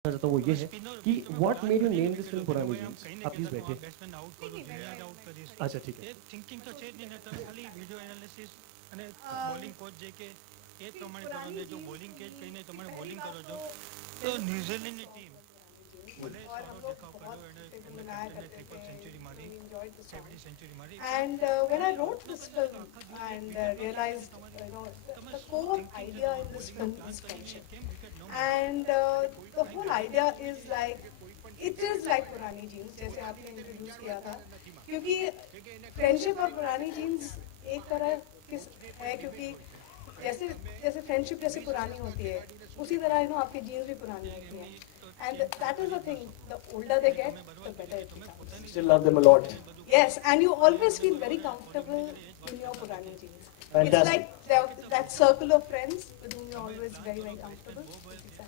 तो वो ये है कि what made you name this film पुरानी जीन्स। आप प्लीज बैठे। अच्छा ठीक है। थिंकिंग तो છે જ નહીં ને તમે ખાલી વિડીયો એનાલિસિસ અને બોલિંગ કોચ જે કે એ પ્રમાણે કરો ને જો બોલિંગ કેચ કરીને તમે બોલિંગ કરો છો તો ન્યુઝીલેન્ડની ટીમ ભલે સારો દેખાવ કર્યો એને એમના કેપ્ટને ટ્રિપલ સેન્ચુરી મારી 70 સેન્ચુરી મારી And when I wrote this film and realized, the core idea in this film is friendship. And the whole idea is like, it is like पुरानी जीन्स जैसे आपने इंट्रोड्यूस किया था, क्योंकि फ्रेंडशिप और पुरानी जीन्स एक तरह किस है, क्योंकि जैसे जैसे फ्रेंडशिप जैसे पुरानी होती है उसी तरह आपकी जीन्स भी पुरानी होती है. And that is the thing, the older they get, the better it becomes. Still love them a lot. Yes, and you always feel very comfortable in your Purani jeans. Fantastic. It's like that circle of friends with whom you're always very, very comfortable.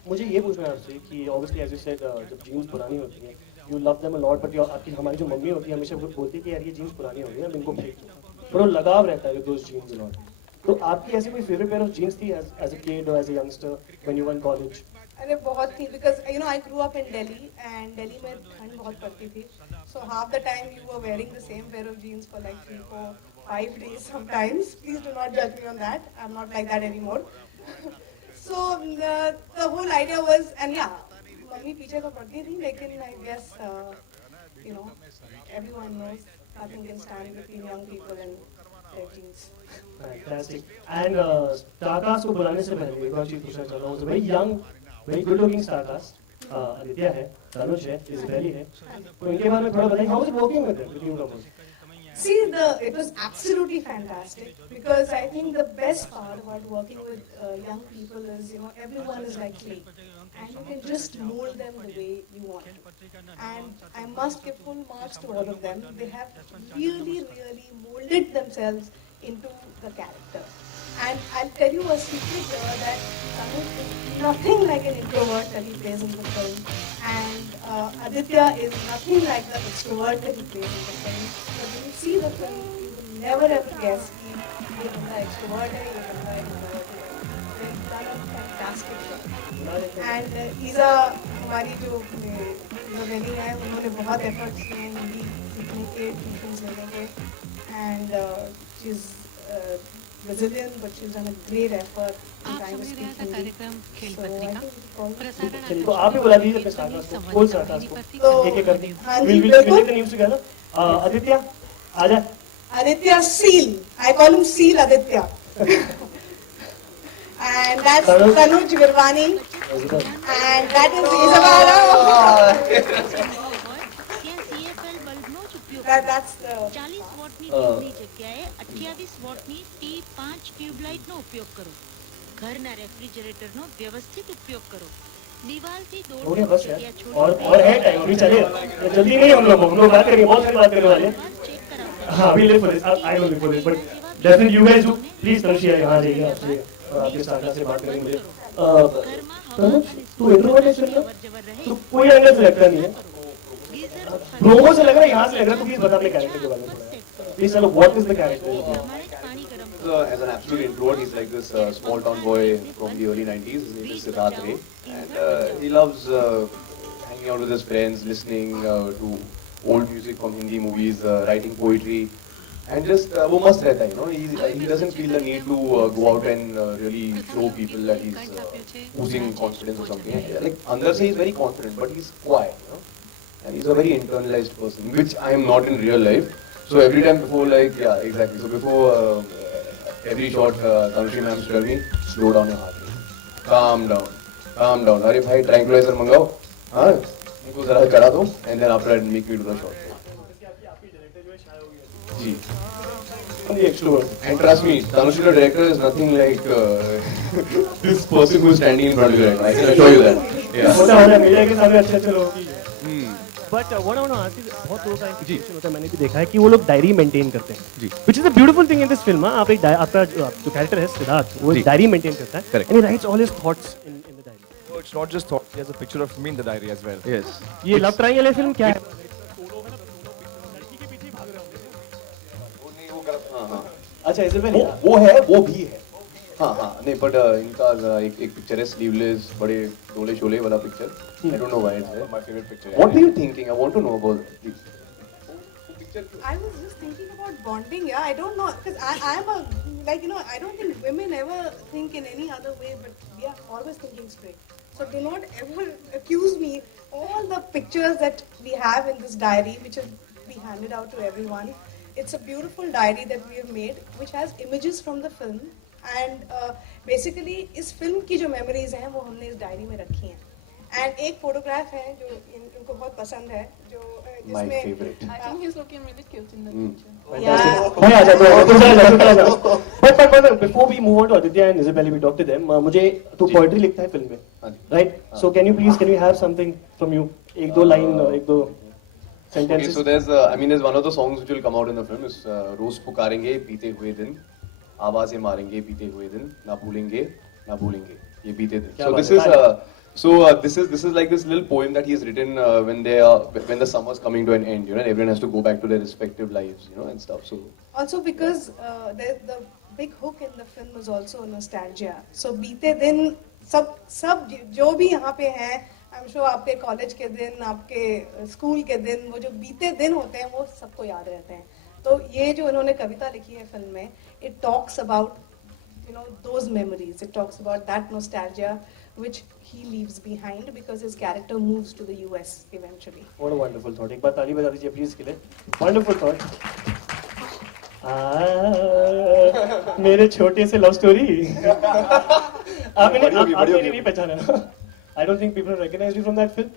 मुझे ये पूछना है आपसे कि obviously as you said जब jeans पुरानी होती हैं you love them a lot but आपकी हमारी जो मम्मी होती है हमेशा वो बोलती है कि यार ये जीन्स पुरानी हो गई है अब इनको फेंक दो, थोड़ा लगाव रहता है those jeans and all. तो आपकी ऐसी कोई favorite pair of jeans थी as a kid or as a youngster when you were in college? अरे बहुत थी, because I grew up in Delhi and Delhi में ठंड बहुत पड़ती थी, so half the time you were wearing the same pair of jeans for like 3, 4, 5 days sometimes. Please do not judge me on that. I'm not like that anymore. So the whole idea was, and yeah, mummy पीछे तो पड़ती थी, लेकिन I guess everyone knows nothing can stand between young people and their jeans. Fantastic. And Starcast को बुलाने से पहले एक और चीज पूछना चाह रहा हूँ. Very young, very good looking Starcast. Aditya है, तनुज है, इज़बेली है. तो इनके बारे में थोड़ा बताइए. How was it working with them, with you guys? See, it was absolutely fantastic, because I think the best part about working with young people is, everyone is like clay, and you can just mold them the way you want. And I must give full marks to all of them. They have really, really molded themselves into the character. And I'll tell you a secret here, that Tanuj is nothing like an introvert that he plays in the film, and Aditya is nothing like the extrovert that he plays in the film. But when you see the film, you will never ever guess he is the extrovert and he is the introvert. They've done a fantastic job. And Isa, हमारी जो बहनी है, उन्होंने बहुत efforts किए हिंदी सीखने के, tuitions लेने के, and she's Brazilian, but she's done a great effort in trying to speak Hindi. कार्यक्रम खेल पत्रिका प्रसारण तो आप ही बुला दीजिए अपने Starcast को, full Starcast को, एक-एक करके. हाँ जी, We'll बिल्कुल. take the names together. Aditya, आजा. Aditya Seal. I call him Seal Aditya. And that's Tanuj Virwani. And that is Isabella. That's the... 40 વોટની ટ્યુબની જગ્યાએ 28 વોટની T5 ટ્યુબલાઇટનો ઉપયોગ કરો. ઘરના રેફ્રિજરેટરનો વ્યવસ્થિત ઉપયોગ કરો. દીવાલથી हो गया દોડ बस જગ્યા यार. છોડો. और है टाइम, अभी चलेगा. जल्दी नहीं हम लोग बात करेंगे, बहुत सारी बात करने वाले हैं. ચેક કરાવો. हाँ, we live for this. I will live for this. But definitely you guys do. Please Tanushi यहाँ जाइए आपसे आपके Starcast से बात करेंगे मुझे. ઘરમાં હવા तनुज, અને तू introvert है चल. અવરજવર રહે. तो कोई अंदर से लगता नहीं है. ગીઝર प्रोमो से लग रहा है, यहाँ से लग रहा है. तो प्लीज बता अपने कैरेक्टर के बारे में थोड़ा. प्लीज चलो, what is the character? પ્રમાણે જ પાણી ગરમ કરો. As an absolute introvert, he's like this small town boy from the early 90s. His name is Siddharth Ray, and he loves hanging out with his friends, listening to old music from Hindi movies, writing poetry, and just वो मस्त रहता है, he doesn't feel the need to go out and really show people that he's oozing confidence or something. Like अंदर से he's very confident, but he's quiet, and he's a very internalized person, which I am not in real life. So every time before, like, yeah, exactly. So before every shot, Tanushi ma'am tell me, slow down your heart rate, calm down. अरे भाई tranquilizer मंगाओ, हाँ, इनको जरा करा दो, and then after that make me do the shot. Ji. The extrovert. And trust me, Tanushi the director is nothing like this person who is standing in front of you right now. I can assure you that. Yeah. होता है media के सामने अच्छे लोगों की. But what I want to ask is बहुत लोगों का इंटरेस्ट होता है, मैंने भी देखा है कि वो लोग डायरी मेंटेन करते हैं जी. Which is a beautiful thing in this film. आप एक आपका जो कैरेक्टर है सिद्धार्थ, वो जी. डायरी मेंटेन करता है. Correct. And he rights all his thoughts in the diary. So it's not just thought, he has a picture of me in the diary as well. Yes. ये love triangle है film क्या है? हाँ हाँ. अच्छा इज़बेल वो है, वो भी है. हाँ हाँ नहीं but इनका एक पिक्चर है स्लीवलेस बड़े डोले शोले वाला picture. I don't know why it's there. My favorite picture. What were you thinking? I want to know about it. Please. I was just thinking about bonding. Yeah, I don't know because I'm a like I don't think women ever think in any other way, but we are always thinking straight. So do not ever accuse me. All the pictures that we have in this diary, which will be handed out to everyone, it's a beautiful diary that we have made, which has images from the film, and basically इस film की जो memories हैं वो हमने इस diary में रखी हैं. And एक photograph है जो इनको बहुत पसंद है जो My जिसमें favorite. I think he's looking really cute in the picture. Yeah. भाई आ जाओ तो चला जाओ. But before we move on to Aditya and Isabel, we talk to them. मुझे तू poetry लिखता है film में, हाँ जी. right? So can you have something from you? एक दो line, एक दो Okay, sentences. so there's there's one of the songs which will come out in the film is रोज पुकारेंगे बीते हुए दिन आवाजें मारेंगे बीते हुए दिन ना भूलेंगे ये बीते दिन. क्या So बात this है, is ताली. this is like this little poem that he's written when the summer's coming to an end, and everyone has to go back to their respective lives, and stuff. So Also because the big hook in the film is also nostalgia. So बीते दिन सब जो भी यहाँ पे हैं, I'm sure आपके college के दिन, आपके स्कूल के दिन, वो जो बीते दिन होते हैं वो सबको याद रहते हैं. तो ये जो इन्होंने कविता लिखी है फिल्म में, it talks about those memories. It talks about that nostalgia which he leaves behind because his character moves to the US eventually. What a wonderful thought. एक बार ताली बजा दीजिए प्लीज के लिए. Wonderful thought. मेरे छोटे से लव स्टोरी. आप मैंने नहीं पहचाना ना. I don't think people recognize you from that film.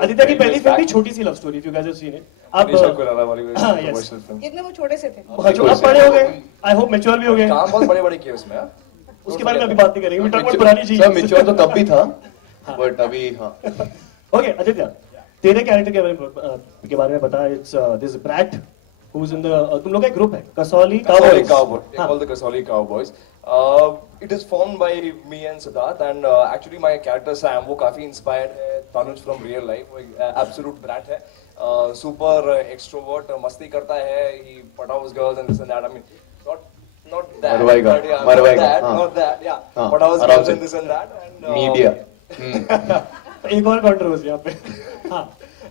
Aditya की पहली फिल्म थी छोटी सी love story. If you guys have seen it. आप Nisha Kurala वाली हाँ, yes. commercial film. इतने वो छोटे से थे. जो आप बड़े हो गए. I hope mature भी हो गए. काम बहुत बड़े किए उसमें. हाँ? उसके बारे में अभी बात नहीं करेंगे. We talk about पुरानी चीज. सर mature तो तब भी था, but अभी हाँ. Okay, Aditya, तेरे कैरेक्टर के बारे में बता. It's this brat who's in the तुम लोग का एक ग्रुप है कसौली Kasoli Cowboy. They हाँ. call the Kasoli Cowboys. It is formed by me and Siddharth, and actually my character Sam वो काफी inspired है Tanuj from real life. वो एक absolute brat है. Super extrovert, मस्ती करता है. He pataus girls and this and that. I mean, not that. मरवाएगा, but yeah, मरवाएगा, not that, हाँ. not that. Yeah. हाँ, Pataus आराम girls से. and this and that. And Media. एक और कंट्रोवर्सी यहाँ पे. हाँ.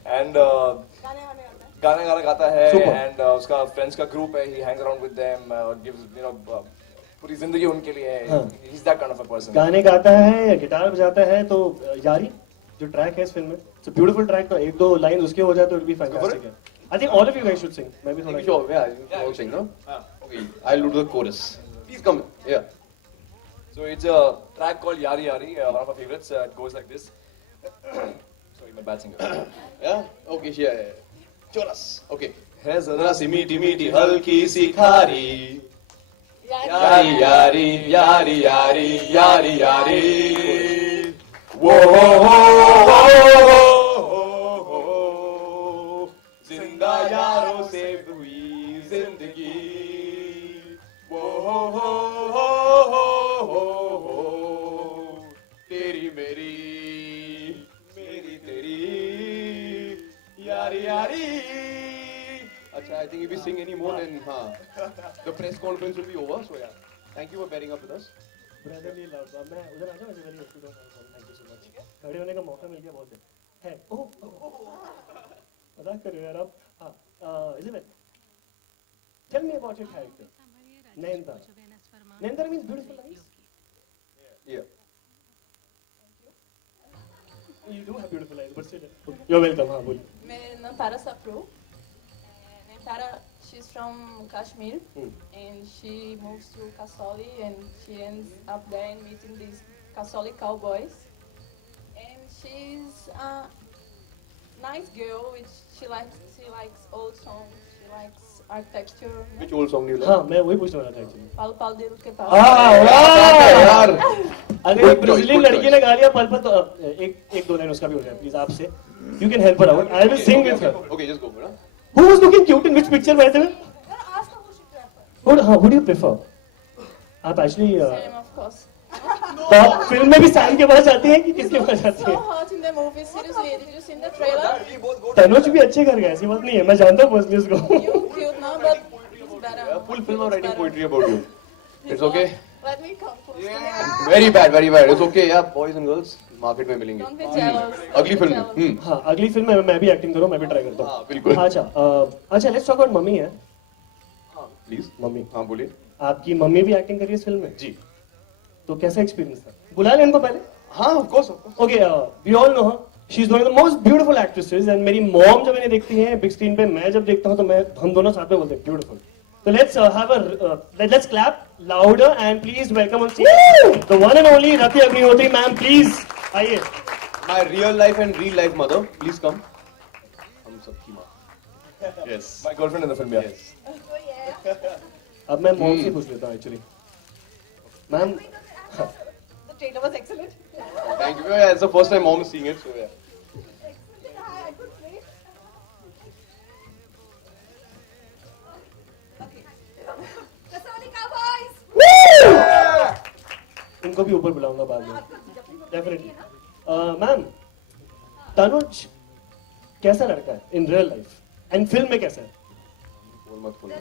And गाने वाने आता है. गाना गाता है. Super. And उसका friends का group है. He hangs around with them. Gives पूरी जिंदगी उनके लिए है. हाँ. He's that kind of a person. गाने गाता है, गिटार बजाता है. तो यारी जो ट्रैक है इस फिल्म में, it's a beautiful track. तो एक दो लाइन उसके हो जाए तो it will be fantastic. I think all of you guys should sing. मैं भी थोड़ा. Sure, yeah, you all sing, no? Okay, I'll do the chorus. Please come. Yeah. So it's a track called Yari Yari, one of our favorites. It goes like this. Sorry, my bad singer. Yeah. Okay, yeah. Chorus. Okay. है जरा सी मीठी मीठी हल्की सी खारी यारी. यारी यारी यारी यारी यारी यारी वो हो जिंदा यारों से हुई जिंदगी वो हो तेरी मेरी तेरी यारी यारी. Acha, I think if we sing any more, then the press conference will be over. So yeah, thank you for bearing up with us. Brotherly love. मैं उधर आ जाऊँ. Thank you so much. खड़े होने का मौका मिल गया बहुत है. ओह. मजाक कर रहे हो यार आप. हाँ. Isabel, tell me about your character. Nayantara. Nayantara means beautiful eyes. Yeah. You do have beautiful eyes, but still. You're welcome. हाँ बोलिए. मैं Nantara Sapro. Nantara, she's from Kashmir, and she moves to Kasoli, and she ends up there and meeting these Kasoli cowboys. And she's a nice girl, which she likes old songs, she likes architecture. Which old song do you like? हाँ मैं वही पूछने वाला था actually. Pal Pal Dil Ke Paas. यार अगर Good एक Brazilian choice, good लड़की ने गा लिया पल पल तो एक दो लाइन उसका भी हो जाए प्लीज आपसे. You can help her out. I will sing with her. Okay, just go for it. Who was looking cute in which picture by the way? Ask her who she prefers. Who do you prefer? आप actually Sam, of course. तो आप film में भी Sam के पास जाती हैं कि किसके पास जाती So हैं? hot in the movie, seriously. Did you see the trailer? Tanuj भी अच्छे कर गए ऐसी बात नहीं है मैं जानता हूँ पर्सनली उसको. You cute now, but it's better. Yeah, full film It's of writing better. poetry about you. It's okay. Let me come first. Yeah. Very bad, very bad. It's okay, yeah. Boys and girls, market में मिलेंगे. Don't be jealous. अगली film. हाँ अगली film में मैं भी acting करूँ मैं भी ट्राई करता हाँ, हूँ बिल्कुल. अच्छा लेट्स टॉक अबाउट मम्मी है Please. मम्मी हाँ बोलिए. आपकी मम्मी भी एक्टिंग करी है इस फिल्म में जी. तो कैसा एक्सपीरियंस था बुला लें इनको पहले हाँ, of course, of course. Okay we all know she is one of the most beautiful actresses and मेरी मॉम जब इन्हें देखती हैं बिग स्क्रीन पे मैं जब देखता हूँ तो मैं हम दोनों साथ में बोलते हैं ब्यूटीफुल तो let's clap louder and please welcome on stage the one and only Rati Agnihotri ma'am please आइए My real life and real life mother, please come. हम सबकी माँ. Yes. My girlfriend in the film, yeah. Yes. अब मैं mom से पूछ लेता हूँ actually ma'am The trailer was excellent. Thank you. Yeah, it's the first time mom is seeing it, so yeah. इनको भी ऊपर बुलाऊंगा बाद में डेफिनेटली मैम तनुज कैसा लड़का है in real life and film में कैसा है बोल मत बोलना.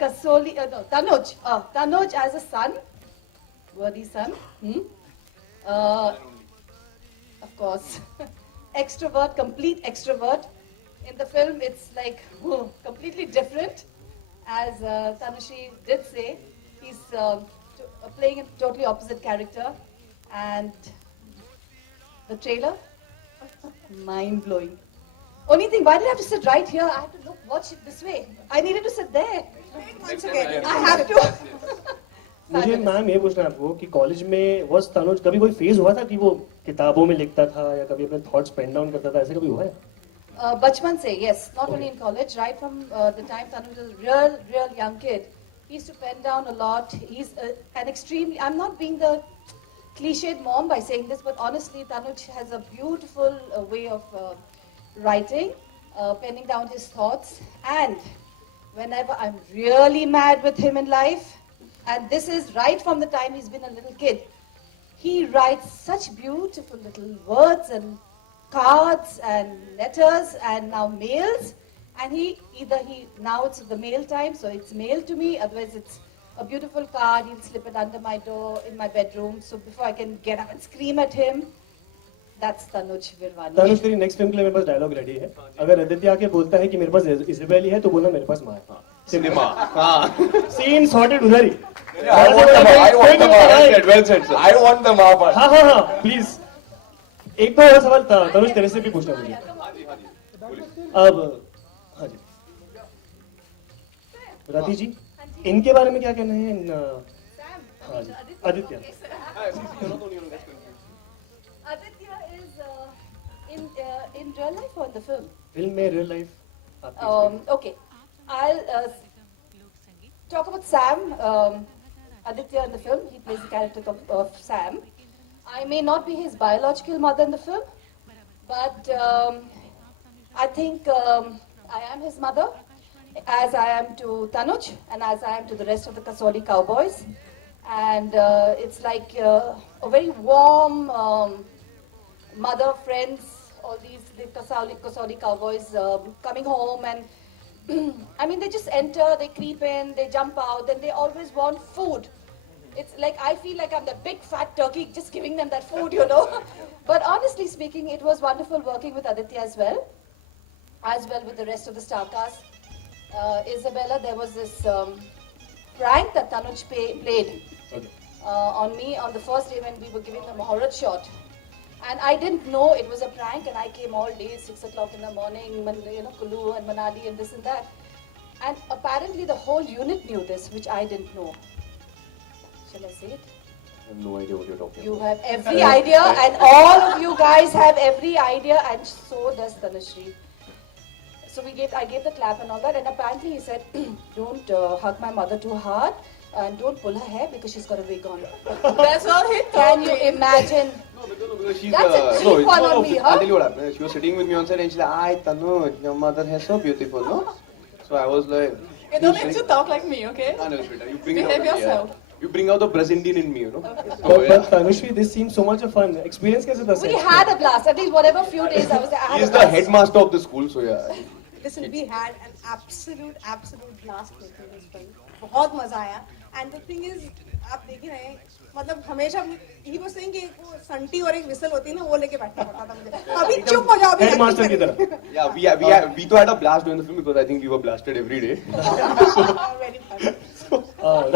Kasoli, no, Tanuj. Tanuj as a son, worthy son. Of course, extrovert, complete extrovert. In the film, it's like completely different. As Tanushri did say, he's playing a totally opposite character, and the trailer, mind blowing. Only thing, why did I have to sit right here? I have to watch it this way. I needed to sit there. Once again, I have to. मुझे ma'am ये पूछना है आपको कि college में was Tanuj कभी कोई phase हुआ था कि वो किताबों में लिखता था या कभी अपने थॉट्स पेन डाउन करता था ऐसे कभी हुआ है Bachman say yes, not only in college, right from the time Tanuj was a real young kid. He used to pen down a lot. He's an extremely, I'm not being the cliched mom by saying this, but honestly, Tanuj has a beautiful way of writing, penning down his thoughts. And whenever I'm really mad with him in life, and this is right from the time he's been a little kid, he writes such beautiful little words and cards and letters and now mails. And now it's the mail time, so it's mail to me, otherwise it's a beautiful card, he'll slip it under my door in my bedroom, so before I can get up and scream at him, that's Tanuj Virwani. Tanuj तेरी next film के लिए मेरे पास dialogue ready है अगर आदित्य आके बोलता है कि मेरे पास इजबेली है तो बोलना मेरे पास माँ है Cinema. हाँ. सीन सॉर्टेड उधर ही I want the ma. Well said, well said, sir. I want the ma part. हाँ प्लीज एक दो और सवाल तनुज तेरे से भी पूछना मुझे अब हाँ जी रति जी इनके बारे में क्या कहना है हाँ जी Aditya Aditya is in real life or in the film? Film में real life Okay, I'll talk about Sam. Aditya in the film, he plays the character of Sam. I may not be his biological mother in the film, but I think I am his mother, as I am to Tanuj and as I am to the rest of the Kasoli Cowboys. And it's like a very warm mother, friends, all the Kasoli Cowboys coming home and I mean, they just enter, they creep in, they jump out, and they always want food. It's like I feel like I'm the big fat turkey just giving them that food, you know. But honestly speaking, it was wonderful working with Aditya as well with the rest of the star cast. Isabella, there was this prank that Tanuj played on me on the first day when we were giving the Mahorat shot. And I didn't know it was a prank, and I came all day, 6 o'clock in the morning, you know, Kulu and Manali and this and that. And apparently the whole unit knew this, which I didn't know. Shall I say it? I have no idea what you're talking You about. have every idea, and all of you guys have every idea, and so does Tanushree. So I gave the clap and all that, and apparently he said, don't hug my mother too hard, and don't pull her hair because she's got a wig on. That's all he Can you imagine? No, because she's That's a cheap one on me, huh? I'll tell you what happened. She was sitting with me on set and she's like, "Ay, Tanuj, your mother hair so beautiful, no?" So I was like, You don't need to talk like me, okay? "Ah, no, sweetheart, you bring it Behave out of me, yourself. yeah. You bring out the Brazil Indian in me, you know." So, But yeah. Tanushree, this seems so much of fun. Experience कैसे था? We had a blast. At least whatever few days I was there, I had He is a the blast. headmaster of the school, so yeah. Listen, we had an absolute blast making this film. बहुत मजा आया and the thing is आप देख ही रहे हैं मतलब हमेशा he was saying कि वो संटी और एक विसल होती है ना वो लेके बैठना पड़ता था मुझे अभी चुप हो जाओ अभी हेडमास्टर की तरह Yeah, we too had a blast during the film because I think we were blasted every day. Very fun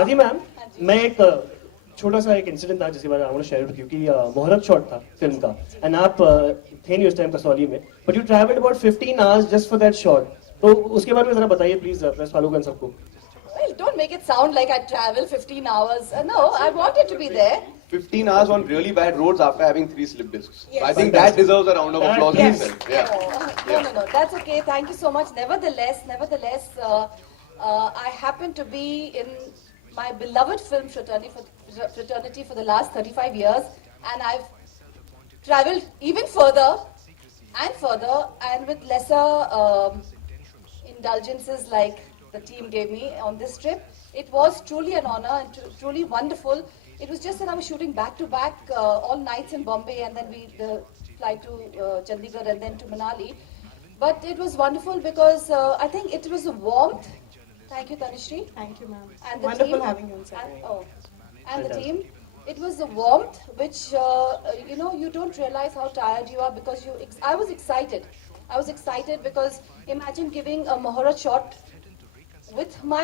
Ravi ma'am मैं एक छोटा सा एक इंसिडेंट था जिसके बारे में I want to share with you कि मुहूर्त शॉट था फिल्म का एंड आप थे नहीं उस टाइम कसौली में but you travelled about 15 hours just for that shot तो उसके बारे में जरा बताइए प्लीज प्रेस वालों को सबको Well, don't make it sound like I travel 15 hours. No, I wanted to be there. 15 hours on really bad roads after having 3 slip discs. Yes. So I think that deserves a round of applause in Yes. itself. Yeah. No. That's okay. Thank you so much. Nevertheless, I happen to be in my beloved film fraternity for the last 35 years, and I've traveled even further, and with lesser indulgences like the team gave me on this trip. It was truly an honor and truly wonderful. It was just that I was shooting back to back all nights in Bombay, and then we fly to Chandigarh and then to Manali. But it was wonderful because I think it was the warmth. Thank you, Tanishri. Thank you ma'am And the वंडरफul team, having you on set. and the team. It was the warmth which you don't realize how tired you are because I was excited. I was excited because imagine giving a Muhurat shot with my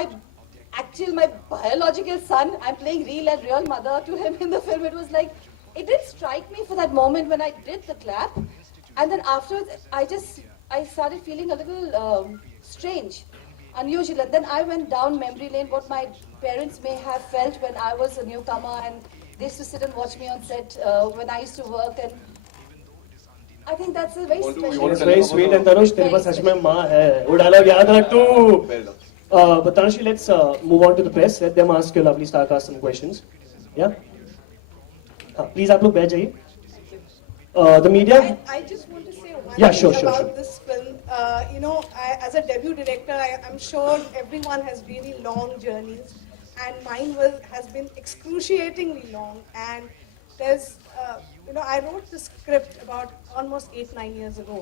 biological son. I'm playing real mother to him in the film. It was like it did strike me for that moment when I did the clap, and then afterwards I started feeling a little strange. Unusual, and then I went down memory lane what my parents may have felt when I was a newcomer and they used to sit and watch me on set when I used to work, and I think that's a very Want to- you special. want it's to very sweet and Tanush तेरे पास सच में माँ है वो dialogue याद रख तू Well done. but Tanushi, let's move on to the press. Let them ask your lovely star cast some questions. Yeah. Please, आप लोग बैठ जाइए. The media. I just want to say one Yeah, thing sure, about sure. this film. As a debut director, I'm sure everyone has really long journeys, and mine has been excruciatingly long. And there's, I wrote the script about almost 8-9 years ago,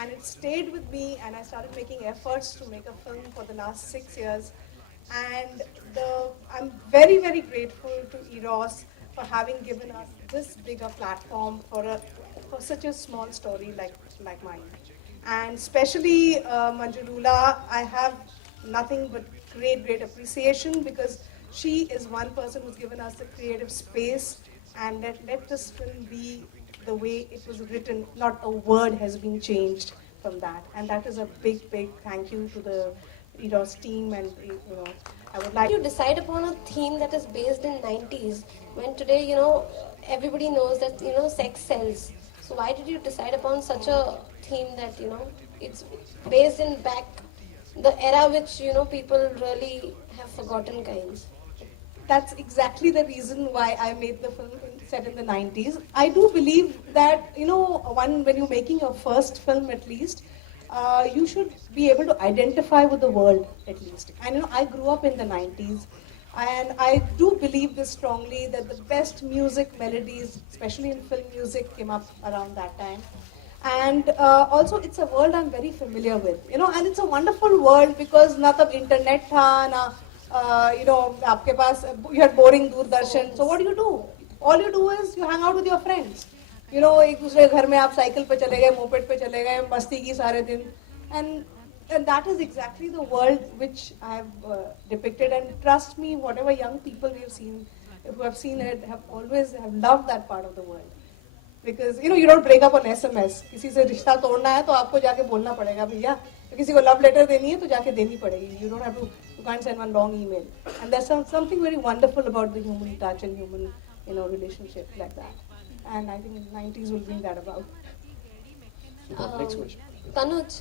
and it stayed with me. And I started making efforts to make a film for the last 6 years. And I'm very, very grateful to Eros for having given us this bigger platform for such a small story like mine. And especially Manjulula, I have nothing but great appreciation because she is one person who's given us the creative space and let this film be the way it was written. Not a word has been changed from that. And that is a big thank you to the Eros team, and I would like You decide upon a theme that is based in 90s when today everybody knows that sex sells. So why did you decide upon such a theme that it's based in back the era which people really have forgotten kinds? That's exactly the reason why I made the film set in the 90s. I do believe that when you're making your first film at least, you should be able to identify with the world at least. And I grew up in the 90s, and I do believe this strongly that the best music melodies, especially in film music, came up around that time. And also it's a world I'm very familiar with, and it's a wonderful world because na tab internet tha, na aapke paas, you had boring Doordarshan. So what do? All you do is you hang out with your friends. एक दूसरे घर में आप cycle पे चले गए, moped पे चले गए, मस्ती की सारे दिन, and that is exactly the world which I have depicted. And trust me, whatever young people who have seen it, have loved that part of the world. Because you don't break up on SMS. किसी से रिश्ता तोड़ना है तो आपको जाके बोलना पड़ेगा भैया. किसी को love letter देनी है तो जाके देनी पड़ेगी. You can't send one long email. And there's something very wonderful about the human touch and human relationship like that. And I think 90s will bring that about. Next question. Tanuj,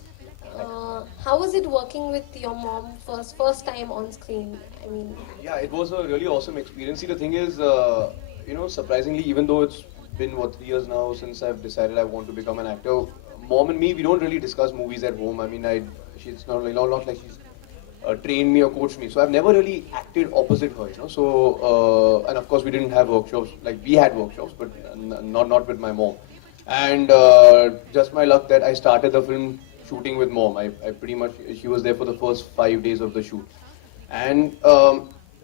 how was it working with your mom first time on screen? I mean, Yeah, it was a really awesome experience. See, the thing is, surprisingly, even though it's been 3 years now since I've decided I want to become an actor, Mom and me, we don't really discuss movies at home. I mean, she's not like she's trained me or coached me. So I've never really acted opposite her, So, and of course, we didn't have workshops. Like we had workshops, but not with my mom. And just my luck that I started the film shooting with mom. I pretty much, she was there for the first 5 days of the shoot. And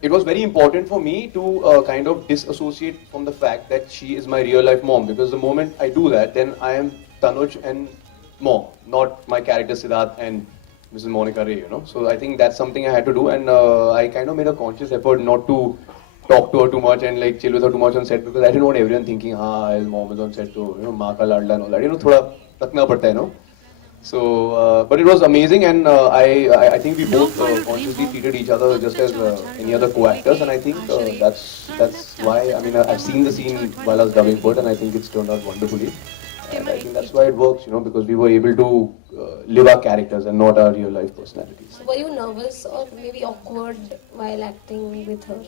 it was very important for me to kind of disassociate from the fact that she is my real life mom, because the moment I do that, then I am Tanuj and mom, not my character Siddharth and Mrs. Monica Ray, you know. So I think that's something I had to do, and I kind of made a conscious effort not to talk to her too much and like chill with her too much on set, because I didn't want everyone thinking, his mom is on set, so you know, maa ka ladla and all that. You know, thoda takna padta hai, no? So, but it was amazing, and I think we both consciously treated each other just as any other co-actors, and I think that's why. I mean, I've seen the scene while I was dubbing for it, and I think it's turned out wonderfully. And I think that's why it works, you know, because we were able to live our characters and not our real life personalities. Were you nervous or maybe awkward while acting with her?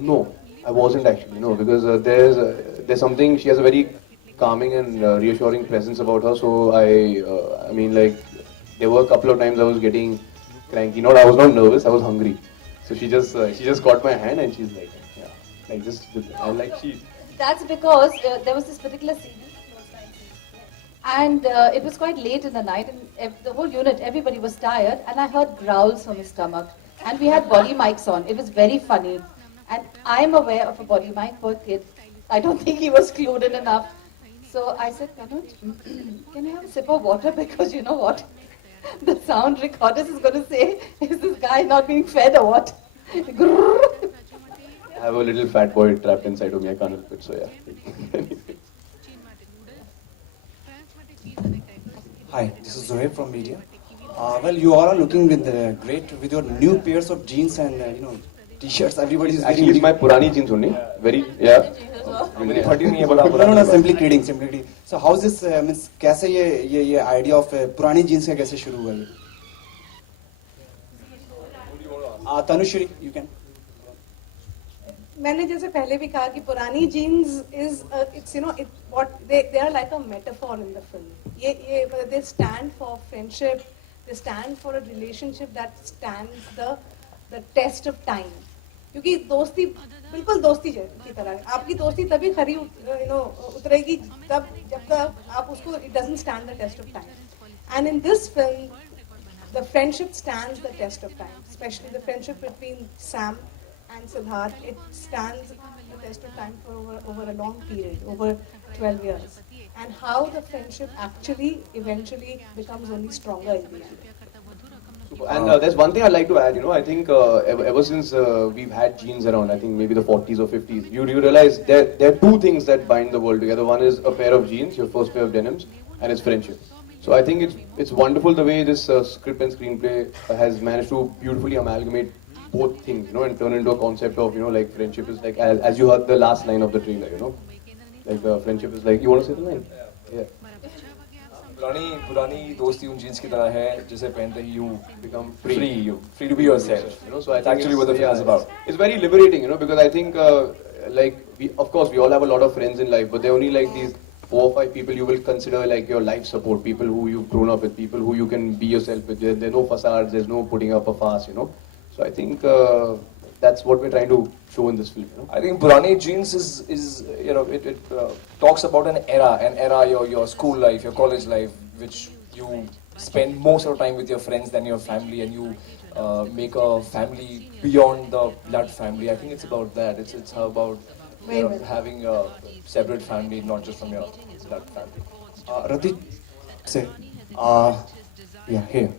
No, I wasn't actually, no, because there's something. She has a very calming and reassuring presence about her. So I mean, like, there were a couple of times I was getting cranky. I was not nervous. I was hungry. So she just caught my hand and she's like, yeah, like just, and like she. That's because there was this particular scene, and it was quite late in the night, and the whole unit, everybody was tired, and I heard growls from his stomach, and we had body mics on. It was very funny, and I'm aware of a body mic, poor kid. I don't think he was clued in enough. So I said, Tanuj, can you have a sip of water? Because you know what? The sound recordist is going to say, is this guy not being fed or what? I have a little fat boy trapped inside of me. I can't help it. So yeah. Hi, this is Zohaib from media. Well, you all are looking great with your new pairs of jeans and t-shirts. Everybody is actually it's my purani jeans only. Very yeah. No, simply kidding. So how's this? Means कैसे ये idea of पुरानी jeans का कैसे शुरू हुआ ये? Tanushri, you can. मैंने जैसे पहले भी कहा कि पुरानी jeans is it's what they are like a metaphor in the film. They stand for friendship. They stand for a relationship that stands the test of time. क्योंकि दोस्ती बिल्कुल दोस्ती की तरह है. आपकी दोस्ती तभी खरी उतरेगी जब तक आप उसको it doesn't stand the test of time. And in this film, the friendship stands the test of time. Especially the friendship between Sam and Siddharth, it stands the test of time for over a long period, over 12 years. And how the friendship actually eventually becomes only stronger in the end. And there's one thing I'd like to add, I think ever since we've had jeans around, I think maybe the 40s or 50s, you realize there are two things that bind the world together. One is a pair of jeans, your first pair of denims, and it's friendship. So I think it's wonderful the way this script and screenplay has managed to beautifully amalgamate both things, and turn into a concept of, like friendship is like, as you heard the last line of the trailer, like friendship is like, you want to say the line? Yeah. पुरानी दोस्ती उन jeans की तरह है जिसे पहनते ही you become free to be yourself. So I that's actually what the film is about. It's very liberating, because I think like we all have a lot of friends in life, but they're only like these 4 or 5 people you will consider like your life support, people who you've grown up with, people who you can be yourself with. There's no facades, there's no putting up a farce, So I think that's what we're trying to show in this film. I think Purani Jeans is it talks about an era, your school life, your college life, which you spend most of the time with your friends than your family, and you make a family beyond the blood family. I think it's about that. It's about having a separate family, not just from your blood family. Ratik, say, yeah, here.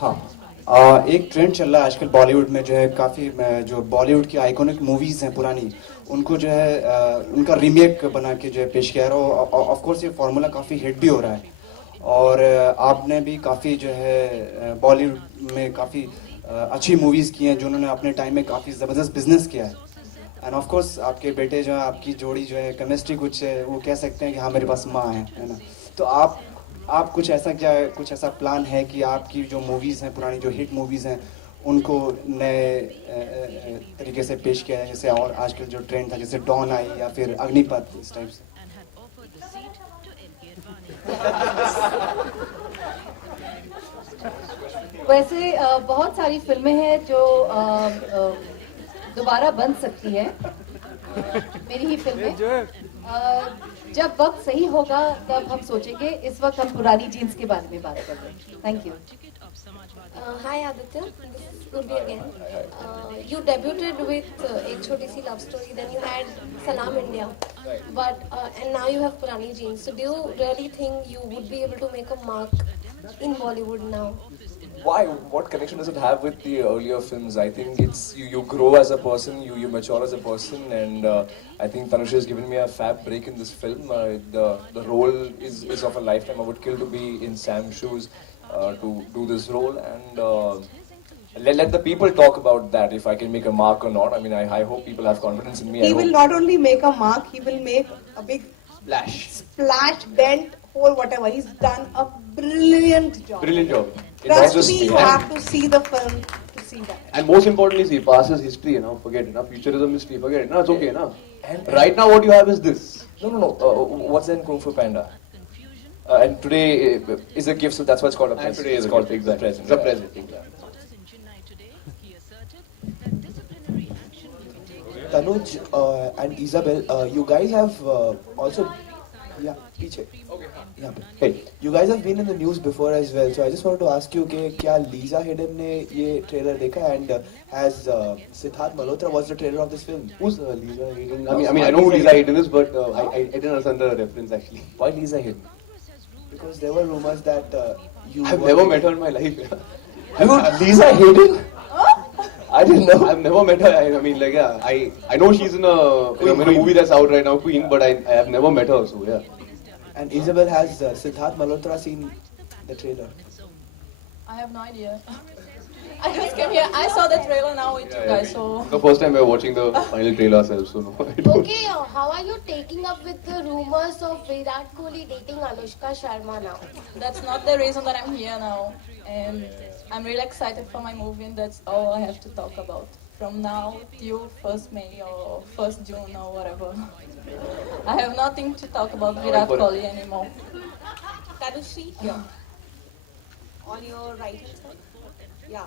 हाँ. एक trend चल रहा है आजकल बॉलीवुड में जो है काफ़ी जो बॉलीवुड की आइकॉनिक मूवीज़ हैं पुरानी उनको जो है उनका रीमेक बना के जो है पेश किया है और ऑफ कोर्स ये फार्मूला काफ़ी हिट भी हो रहा है और आपने भी काफ़ी जो है बॉलीवुड में काफ़ी अच्छी मूवीज़ की हैं जिन्होंने अपने टाइम में काफ़ी ज़बरदस्त बिजनेस किया है एंड ऑफ कोर्स आपके बेटे जो है आपकी जोड़ी जो है केमिस्ट्री कुछ है वो कह सकते हैं कि हाँ मेरे पास माँ है ना तो आप कुछ ऐसा प्लान है कि आपकी जो मूवीज़ हैं पुरानी जो हिट मूवीज़ हैं उनको नए तरीके से पेश किया है जैसे और आजकल जो ट्रेंड था जैसे डॉन आई या फिर अग्निपथ इस टाइप से वैसे बहुत सारी फिल्में हैं जो दोबारा बन सकती है मेरी ही फिल्में जब वक्त सही होगा तब हम सोचेंगे, इस वक्त हम पुरानी जीन्स के बारे में बात कर रहे हैं. Thank you. Hi Aditya, this is Urvi again. You debuted with Ek Choti Si Love Story, then you had Salam India, but and now you have Purani Jeans. So do you really think you would be able to make a mark in Bollywood now? Why? What connection does it have with the earlier films? I think it's you grow as a person, you mature as a person, and I think Tanush has given me a fab break in this film. The role is of a lifetime. I would kill to be in Sam's shoes to do this role, and let the people talk about that. If I can make a mark or not. I mean, I hope people have confidence in me. He will not only make a mark, he will make a big splash, dent, hole, whatever. He's done a brilliant job. Brilliant job. Trust me, you have to see the film to see that. And most importantly, see, past is history, you know, forget it, now futurism is history, forget it, no, it's okay, no. And right now what you have is this. No. What's in Kung Fu Panda? And today is a gift, so that's why it's called a present. And today is it's a called gift, the present. It's a present, exactly. Tanuj and Isabel, you guys have also, yeah, पीछे. यहाँ पे. Hey, you guys have been in the news before as well. So I just wanted to ask you कि क्या Lisa Hayden ने ये trailer देखा, and has Siddharth Malhotra watched the trailer of this film? Who's Lisa Hayden? I mean, I know who Lisa Hayden is, but I didn't understand the reference actually. Why Lisa Hayden? Because there were rumors that you. I've never met her in my life. Lisa Hayden? I didn't know. I've never met her. I mean, like, yeah, I know she's in a movie that's out right now, Queen, but I have never met her, so yeah. And Isabel, has Siddharth Malhotra seen the trailer? I have no idea. I just came here. I saw the trailer now with you guys, so. The first time we were watching the final trailer ourselves, so no, I don't. Okay, how are you taking up with the rumors of Virat Kohli dating Anushka Sharma now? That's not the reason that I'm here now. And I'm really excited for my movie, and that's all I have to talk about. From now till 1st May or 1st June or whatever. I have nothing to talk about Virat Kohli anymore. Tanushri, Yeah. on your right hand side. Yeah.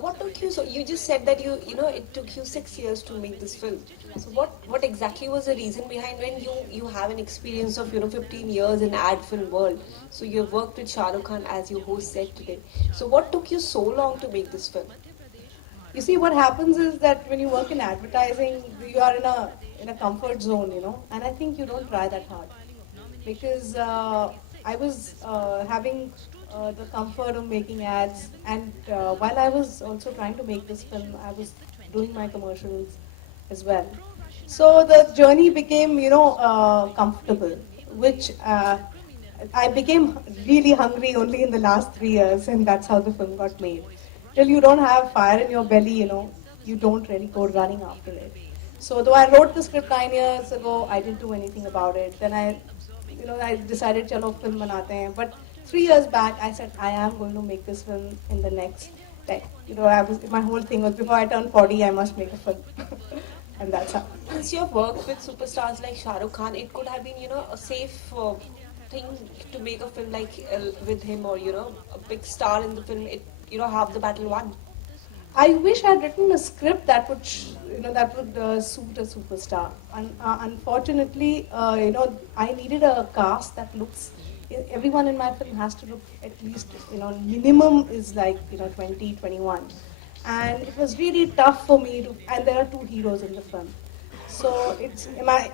What took you? So you just said that you know it took you 6 years to make this film. So what exactly was the reason behind when you have an experience of 15 years in ad film world? So you have worked with Shah Rukh Khan as your host said today. So what took you so long to make this film? You see, what happens is that when you work in advertising, you are in a comfort zone, and I think you don't try that hard. Because I was having the comfort of making ads, and while I was also trying to make this film, I was doing my commercials as well. So the journey became, comfortable, which I became really hungry only in the last 3 years, and that's how the film got made. Till you don't have fire in your belly, you don't really go running after it. So though I wrote the script 9 years ago, I didn't do anything about it. Then I decided, chalo film banate hain. But 3 years back, I said, I am going to make this film in the next, my whole thing was before I turn 40, I must make a film. And that's how. Since you have worked with superstars like Shah Rukh Khan, it could have been a safe thing to make a film like with him, or a big star in the film. Half the battle won. I wish I had written a script that would, suit a superstar. And unfortunately, I needed a cast that looks. Everyone in my film has to look at least, minimum is like 20, 21, and it was really tough for me to. And there are 2 heroes in the film, so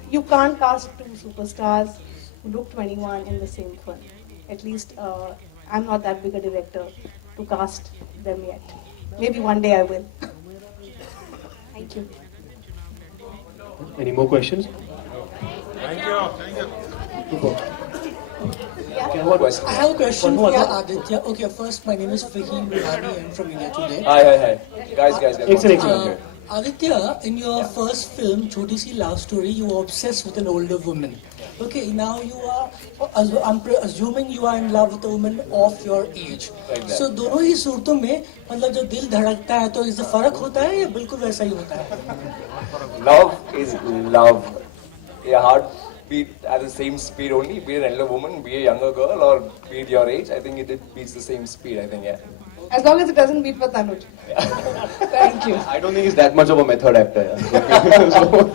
you can't cast 2 superstars who look 21 in the same film. At least I'm not that big a director to cast them yet. Maybe one day I will. Thank you. Any more questions? Thank you. I have a question for Aditya. Okay, first, my name is Fahim Ruhani. I'm from India Today. Hi. Guys. Excellent. Aditya, in your first film, Choti Si Love Story, you were obsessed with an older woman. Okay, now you are, I'm assuming you are in love with a woman of your age. Like so दोनों ही सूरतों में मतलब जो दिल धड़कता है तो इससे फर्क होता है या बिल्कुल वैसा ही होता है? Love is love. Your heart beat at the same speed only. Be it an elder woman, be a younger girl, or be it your age. I think it beats the same speed. I think, yeah. As long as it doesn't beat for Tanuj. Thank you. I don't think he's that much of a method actor. Yeah. So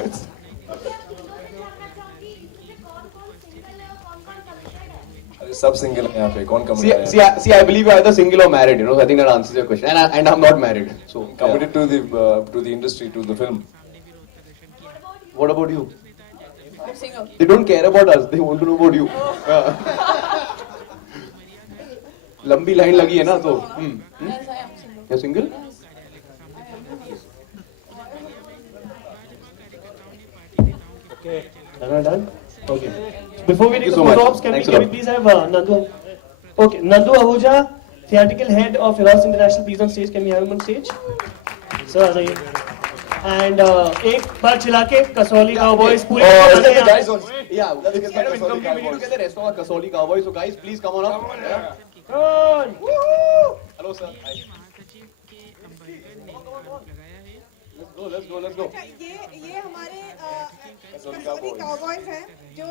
सब single है यहाँ पे, कौन See, committed see, I- see, I believe you're either single or married, you know, so I think that answers your question. And I'm not married, so. committed to the industry, to the film? What about you? I'm single. They don't care about us, they want to know about you. लंबी line लगी है ना तो. Yes, I am single. You're single? Okay, done. Okay. Before we Thank take you the so much. photos, Thanks a can we lot. please have Nandu? Okay, Nandu Ahuja, theatrical head of Eros International, please on stage. Can we have him on stage? Sir, आ जाइए. And एक बार चिल्ला के Kasauli Cowboys पूरे guys, yeah, let's get some income. We need to get the rest of our Kasoli Cowboys. So guys, please come on up. Yeah. Hello, sir. Hi. Let's go. ये हमारे Kasauli cowboys हैं जो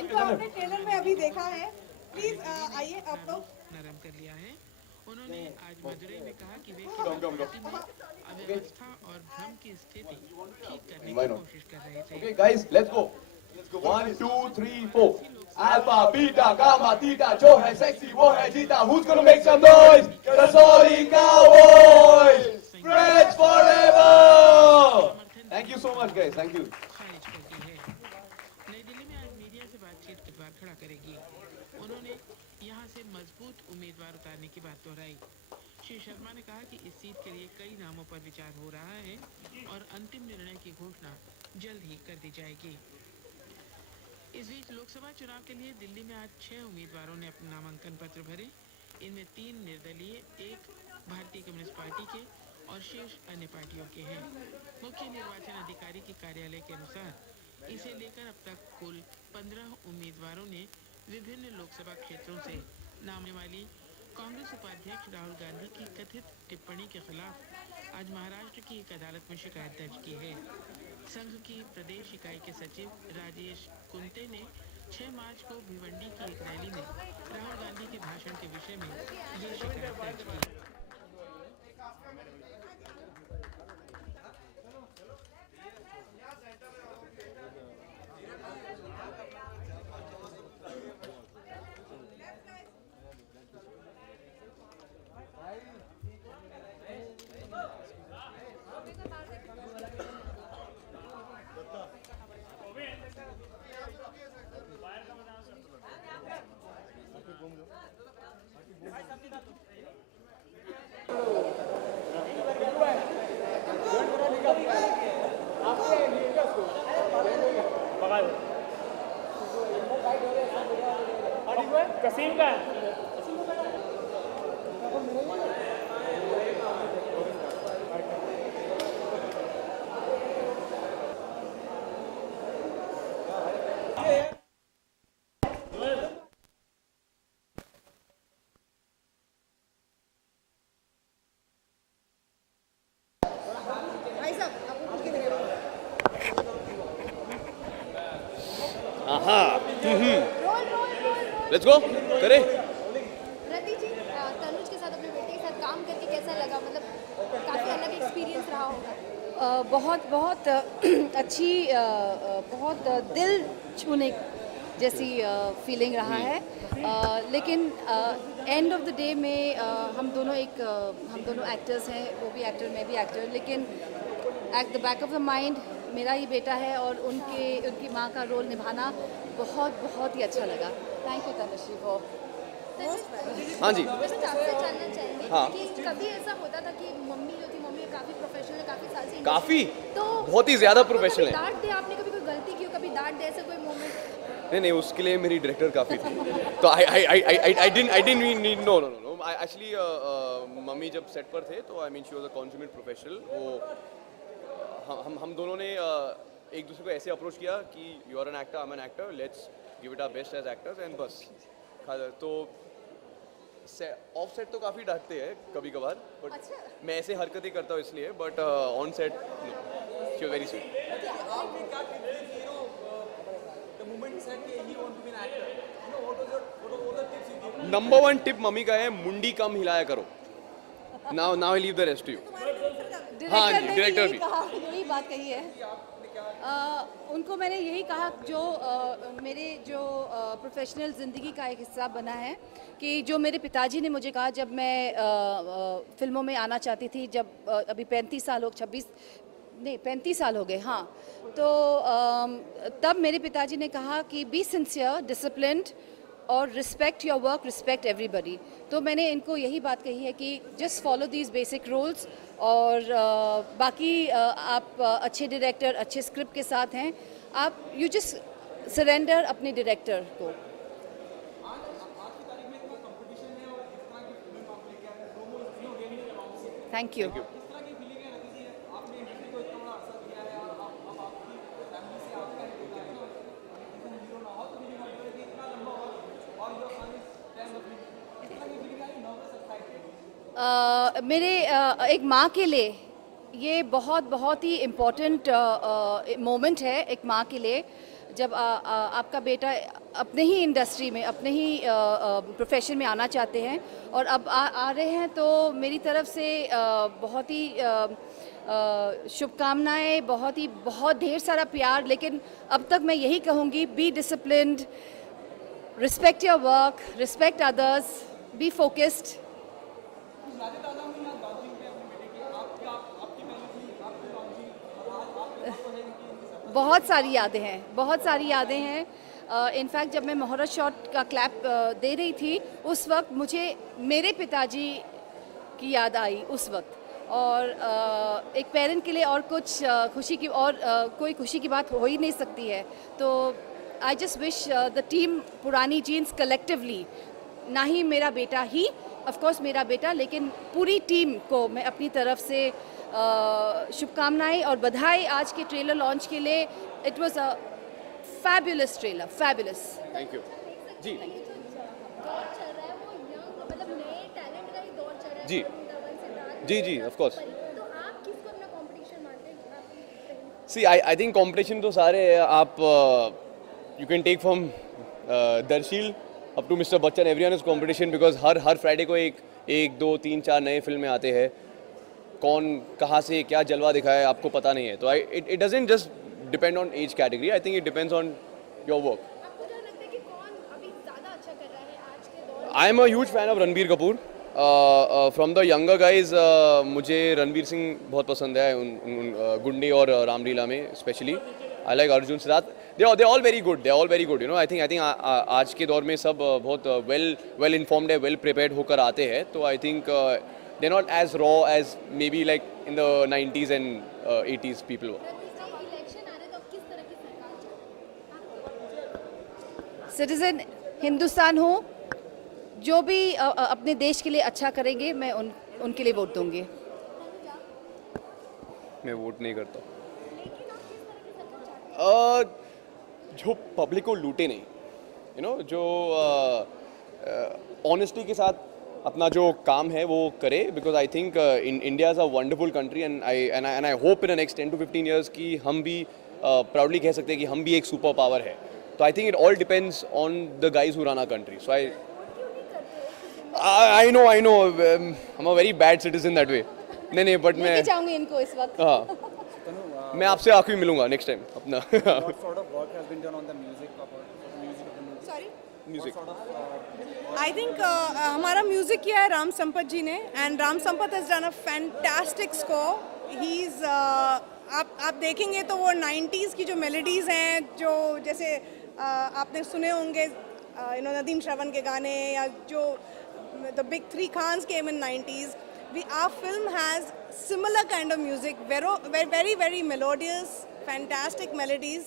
इनको आपने ट्रेलर में अभी देखा है. प्लीज आइए आप लोग. नरम कर लिया है. उन्होंने आज मदुरई में कहा कि वे अव्यवस्था और भ्रम की स्थिति ठीक करने की कोशिश कर रहे थे. Okay, guys, let's go. 1, 2, 3, 4. Alpha, beta, gamma, theta, जो है sexy वो है जीता. Who's gonna make some noise? Kasoli Cowboys, friends forever. Thank you so much, guys. Thank you. नई दिल्ली में आज मीडिया से बातचीत के द्वार खड़ा करेगी. उन्होंने यहां से मजबूत उम्मीदवार उतारने की बात दोहराई. श्री शर्मा ने कहा कि इस सीट के लिए कई नामों पर विचार हो रहा है और अंतिम निर्णय की घोषणा जल्द ही कर दी जाएगी. इस बीच लोकसभा चुनाव के लिए दिल्ली में आज 6 उम्मीदवारों ने अपने नामांकन पत्र भरे. इनमें 3 निर्दलीय, 1 भारतीय कम्युनिस्ट पार्टी के और शेष अन्य पार्टियों के हैं. मुख्य निर्वाचन अधिकारी के कार्यालय के अनुसार इसे लेकर अब तक कुल 15 उम्मीदवारों ने विभिन्न लोकसभा क्षेत्रों से नामने वाली कांग्रेस उपाध्यक्ष राहुल गांधी की कथित टिप्पणी के खिलाफ आज महाराष्ट्र की एक अदालत में शिकायत दर्ज की है. संघ की प्रदेश इकाई के सचिव राजेश कुंते ने 6 मार्च को भिवंडी की एक रैली में राहुल गांधी के भाषण के विषय में ये शिकायत दर्ज की. कसीम का Let's go. करे. रति जी, तनुज के साथ अपने बेटे के साथ काम करके कैसा लगा? मतलब काफी अलग एक्सपीरियंस रहा होगा. बहुत अच्छी, बहुत दिल छूने जैसी फीलिंग रहा है. लेकिन एंड ऑफ द डे में हम दोनों एक्टर्स हैं. वो भी एक्टर, मैं भी एक्टर. लेकिन at the back of the mind मेरा ही बेटा है और उनकी माँ का रोल निभाना बहुत ही अच्छा लगा. Thank you Tanushree for. हाँ जी. बस आपसे जानना चाहेंगे हाँ. कि कभी ऐसा होता था कि मम्मी जो थी, मम्मी काफी प्रोफेशनल है, काफी साल से काफी तो बहुत ही ज्यादा प्रोफेशनल है. डांट दे आपने, कभी कोई गलती की हो, कभी डांट दे, ऐसा कोई मोमेंट? नहीं, उसके लिए मेरी डायरेक्टर काफी थी. तो I didn't need no. I actually mummy जब सेट पर थे तो I mean she was a consummate professional. वो हम दोनों ने एक दूसरे को ऐसे अप्रोच किया कि you are an actor, I am an actor, let's give it our best as actors and बस. तो ऑफ सेट तो काफ़ी डांटते हैं कभी कभार, बट मैं ऐसे हरकतें करता हूँ इसलिए. But on set she was very sweet. Number 1 tip mummy का है, मुंडी कम हिलाया करो. Now I leave the rest to you. हाँ, डायरेक्टर भी यही बात कही है. उनको मैंने यही कहा, जो मेरे प्रोफेशनल ज़िंदगी का एक हिस्सा बना है कि जो मेरे पिताजी ने मुझे कहा जब मैं फिल्मों में आना चाहती थी, जब अभी 35 साल हो 35 साल हो गए, हाँ, तो तब मेरे पिताजी ने कहा कि बी सिंसियर, डिसिप्लिन्ड और respect your work, respect everybody. तो मैंने इनको यही बात कही है कि just follow these basic rules, और बाकी आप अच्छे डायरेक्टर, अच्छे स्क्रिप्ट के साथ हैं, आप यू जस्ट सरेंडर अपने डायरेक्टर को। Thank you. मेरे एक माँ के लिए ये बहुत ही इम्पोर्टेंट मोमेंट है, एक माँ के लिए, जब आपका बेटा अपने ही इंडस्ट्री में, अपने ही प्रोफेशन में आना चाहते हैं और अब आ रहे हैं, तो मेरी तरफ से बहुत ही शुभकामनाएं, बहुत ढेर सारा प्यार। लेकिन अब तक मैं यही कहूँगी, be disciplined, respect your work, respect others, be focused. बहुत सारी यादें हैं, इनफैक्ट जब मैं मुहूर्त शॉट का क्लैप दे रही थी, उस वक्त मुझे मेरे पिताजी की याद आई उस वक्त, और एक पेरेंट के लिए और कुछ खुशी की और कोई खुशी की बात हो ही नहीं सकती है। तो I just wish the team पुरानी जीन्स कलेक्टिवली, ना ही मेरा बेटा ही, ऑफ कोर्स मेरा बेटा, लेकिन पूरी टीम को मैं अपनी तरफ से शुभकामनाएं और बधाई आज के ट्रेलर लॉन्च के लिए। It was a fabulous trailer, fabulous. Thank you ji. जी जी जी, of course. See I think competition तो सारे हैं। आप you can take from Darsheel up to mister Bachchan, everyone is competition, because हर फ्राइडे को एक 2 3 4 नए फिल्में आते हैं। कौन कहाँ से क्या जलवा दिखाए आपको पता नहीं है, तो it doesn't just depend on age category, I think it depends on your work. I am a huge fan of Ranbir Kapoor. From the younger guys मुझे रणबीर सिंह बहुत पसंद है, गुंडे और रामलीला में specially. I like Arjun, Siddharth, they all very good, you know. I think आज के दौर में सब बहुत वेल इन्फॉर्म्ड है, वेल प्रिपेयर्ड होकर आते हैं, तो I think they're not as raw as maybe like in the 90s and 80s people were. Citizen Hindustan हो, जो भी अपने देश के लिए अच्छा करेंगे, मैं उनके लिए वोट दूंगी। मैं वोट नहीं करता। जो पब्लिक को लूटे नहीं, यू नो, जो ऑनेस्टी के साथ अपना जो काम है वो करे, because I think India is a wonderful country, and I hope in the next 10 to 15 years कि हम भी प्राउडली कह सकते हैं कि हम भी एक सुपर पावर है। तो I think it all depends on the guys who run our country. So I know I am a very bad citizen that way. नहीं, बट मैं चाहूंगी इनको इस वक्त। हाँ, मैं आपसे आके मिलूंगा नेक्स्ट टाइम अपना। म्यूजिक आई थिंक हमारा म्यूजिक किया है राम संपत जी ने, and Ram Sampath has done a fantastic score. He is आप देखेंगे तो वो 90s की जो मेलोडीज हैं, जो जैसे आपने सुने होंगे यू नो नदीम श्रवण के गाने, या जो the big 3 Khans came in 90s, our film has similar kind of music, very melodious, fantastic melodies,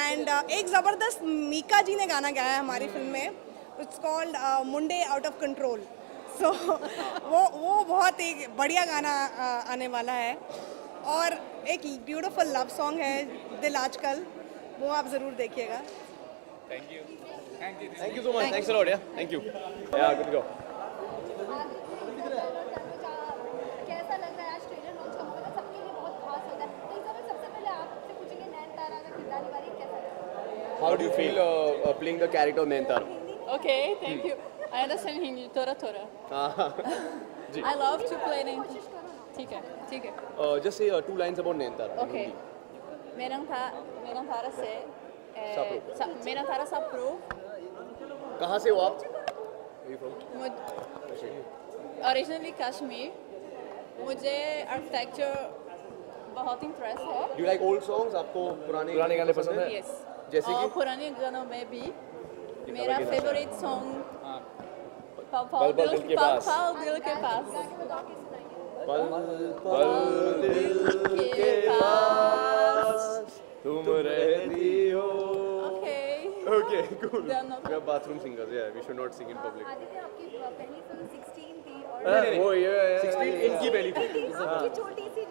and एक ज़बरदस्त मीका जी ने गाना गाया है हमारी फिल्म में, it's called Munde out of control. So वो बहुत एक बढ़िया गाना आने वाला है, और एक ब्यूटीफुल लव सॉन्ग है दिल आजकल, वो आप ज़रूर देखिएगा। Thank you so much, thanks a lot, yeah, thank you, yeah, good to go. कैसा लग रहा है आज ट्रेलर लॉन्च का? मतलब सबके लिए बहुत खास होता है, तो इस समय सबसे पहले आपसे पूछेंगे नयनतारा का किरदार निभाई कैसा लगा? How do you feel playing the character of Nayantara? Okay, thank you. I understand Hindi, Tora. Ji. I love to play Nayantara. ठीक है. Just say 2 lines about Nayantara. Okay. Menang Thara se Menang Thara Sapru कहाँ से हो आप? Originally Kashmir. मुझे architecture बहुत interest है. Do you like old songs? आपको पुराने गाने पसंद है? Yes. जैसे और कि? पुराने गानों में भी मेरा बगैर फेवरेट सॉन्ग पल पल पल दिल के पास. दिल के पास. पल पल दिल के पास तुम रहती हो. Okay, cool. We are bathroom singers. Yeah, we should not sing in public. Aditya आपकी पहली फिल्म 16 थी और वो ये 16 इनकी पहली थी. आपकी छोटी सी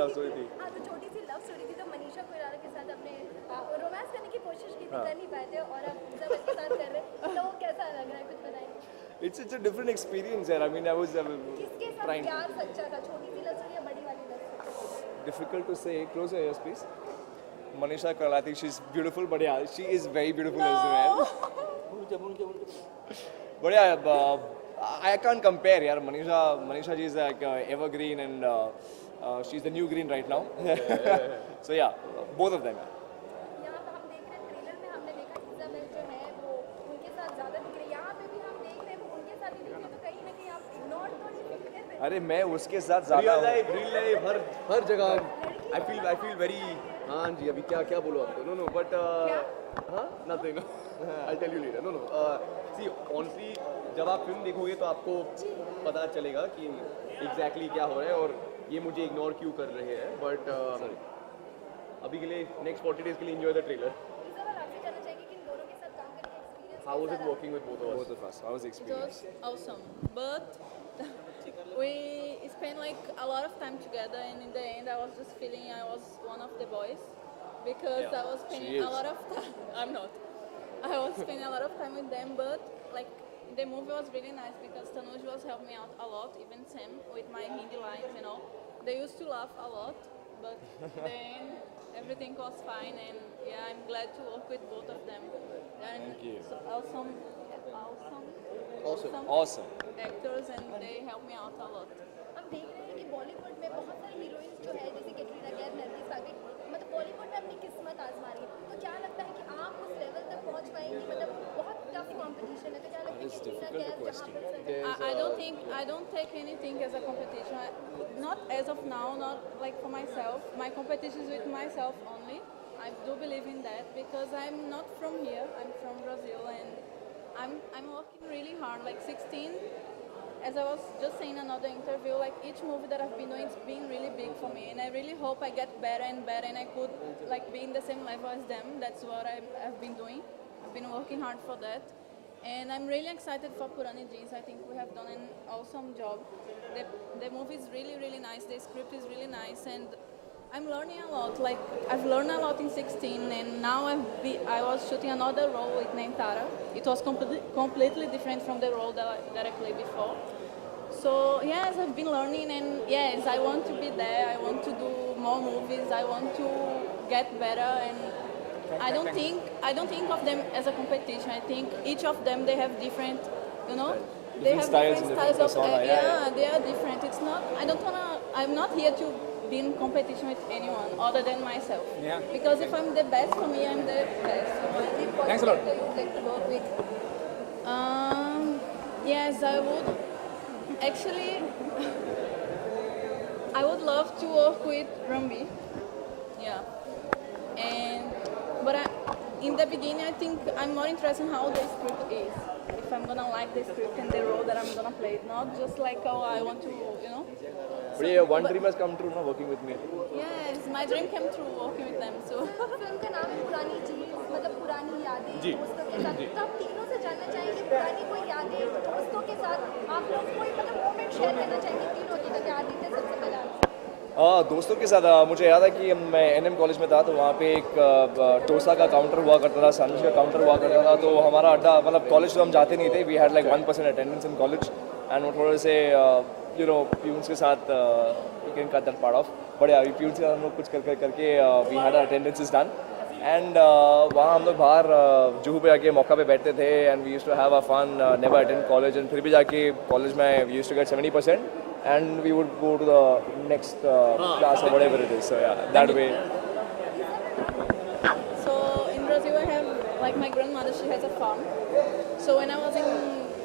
लव स्टोरी थी. हाँ, तो छोटी सी लव स्टोरी थी. तो मनीषा कोइराला के साथ आपने रोमांस करने की कोशिश की थी, कर नहीं पाए थे और अब ज़बरदस्त के साथ कर रहे हैं. तो कैसा लग रहा है, कुछ बताएं. It's a different experience, यार. I mean, I was किसके साथ trying. प्यार सच्चा था, छोटी सी लव स्टोरी या बड़ी वाली love story? Difficult to say. Close your ears, please. Manisha Koirala, I think she's beautiful, but yeah, she is very beautiful as well. But yeah, I can't compare, yaar. Manisha ji is like evergreen, and she's the new green right now. So yeah, both of them. यहाँ पे हम देख रहे हैं trailer में हमने देखा Isabel जो है वो उनके साथ ज़्यादा दिख रही है. यहाँ पे भी हम देख रहे हैं वो उनके साथ ही दिख रही है. तो कहीं ना कहीं आप इग्नोर तो नहीं कर रहे. अरे मैं उसके साथ ज़्यादा Real life हर जगह. I feel very. हाँ जी, अभी क्या बोलो आपको? No, but हाँ, nothing. I'll tell you later. No. See, honestly, जब आप फिल्म देखोगे तो आपको पता चलेगा कि exactly क्या हो रहा है और ये मुझे इग्नोर क्यों कर रहे हैं. But अभी के लिए next 40 days के लिए enjoy the trailer. इज़ाबेल आपसे जानना चाहेंगे कि इन दोनों के साथ काम करने का experience How was it working with both of us? How was the It experience? was awesome, but we spent like a lot of time together, and in the end, I was just feeling I was one of the boys because Yeah, I was she spending is. a lot of time. I'm not. I was spending a lot of time with them, but like the movie was really nice because Tanuj was helping me out a lot, even Sam with my Hindi lines and all. They used to laugh a lot, but then everything was fine, and yeah, I'm glad to work with both of them. They're Thank you. awesome Awesome. actors, and they help me out a lot. हम देख रहे हैं कि बॉलीवुड में बहुत सारी heroines जो है जैसे कैटरीना कैफ, नरगिस फाकरी, मतलब बॉलीवुड में अपनी किस्मत आजमा रही है. तो क्या लगता है कि आप उस लेवल तक पहुंच पाएंगी? मतलब बहुत टफ कंपटीशन है. तो क्या लगता है कि कैटरीना कैफ जहां पर I don't take anything as a competition. Not as of now, not like for myself. My competition is with myself only. I do believe in that because I'm not from here. I'm from Brazil, and I'm working really hard. Like 16, as I was just saying in another interview, like each movie that I've been doing is being really big for me, and I really hope I get better and better, and I could like be in the same level as them. That's what I've been doing. I've been working hard for that. And I'm really excited for Purani Jeans. I think we have done an awesome job. The movie is really, really nice. The script is really nice, and I'm learning a lot. Like I've learned a lot in 16, and now I was shooting another role with Naintara. It was completely different from the role that I played before. So yes, I've been learning, and yes, I want to be there. I want to do more movies. I want to get better, and I don't think of them as a competition. I think each of them they have different, they have styles different and styles of persona, yeah, they are different. It's not. I'm not here to be in competition with anyone other than myself. Yeah. Because if I'm the best for me, I'm the best. Thanks a lot. You would like to work with? Yes, I would. Actually, I would love to work with Rambi. Yeah. But in the beginning, I think I'm more interested in how the script is. If I'm gonna like the script and the role that I'm gonna play, not just like I want to, But yeah, one dream has come true now working with me. Yes, my dream came true working with them. So. Film का नाम है पुरानी jeans, मतलब पुरानी यादें जी, दोस्तों के साथ. जी. तो आप तीनों से जानना चाहेंगे पुरानी कोई यादें दोस्तों के साथ आप लोग कोई मतलब मोमेंट शेयर करना चाहेंगे तीनों की. तो आदित्य सबसे पहले दोस्तों के साथ मुझे याद है कि मैं NM कॉलेज में था, तो वहाँ पे एक टोसा का काउंटर हुआ करता था, सैंडविच का काउंटर हुआ करता था. तो हमारा अड्डा, मतलब कॉलेज तो हम जाते नहीं थे. We had like 1% attendance in college, and वो थोड़े से प्यून्स के साथ you can cut that part off. But या प्यून्स के साथ हम लोग कुछ करके we had attendance is done. And वहाँ हम लोग बाहर जुहू पे जाके मौका पे बैठते थे, and we used to have a fun, never attend college, and फिर भी जाके कॉलेज में we used to get 70%. And we would go to the next class or whatever it is. So yeah, that way. So in Brazil, I have like my grandmother, she has a farm. So when I was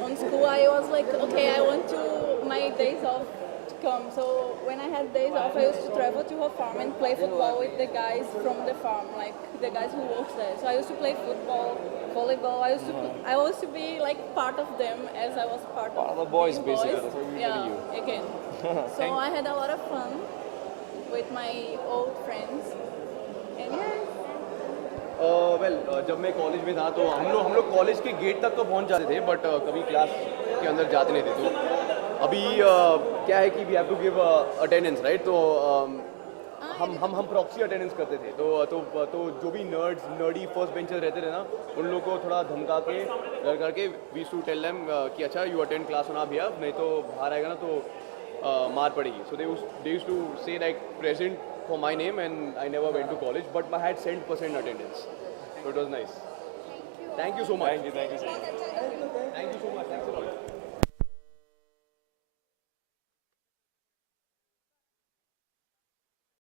on school, I was like, okay, I want to my days off to come. So when I had days off, I used to travel to her farm and play football with the guys from the farm, like the guys who work there. So I used to play football, volleyball. I used to be like part of them as I was part of the boys, these basically. That's what we Yeah, telling you. again. So I had a lot of fun with my old friends. And yeah. जब मैं college में था तो हम लोग college के gate तक तो पहुंच जाते थे बट कभी क्लास के अंदर जाते नहीं थे तो अभी क्या है कि we have to give attendance right तो हम प्रॉक्सी अटेंडेंस करते थे तो जो भी नर्डी फर्स्ट बेंचर्स रहते थे ना उन लोगों को थोड़ा धमका के डर करके वी टू टेल देम कि अच्छा you attend class on behalf नहीं तो बाहर आएगा ना तो मार पड़ेगी सो दे यूज्ड टू से like present for my name and I never went to college but I had 100% attendance so it was nice. Thank you so much. Thank you so much. Thanks a lot.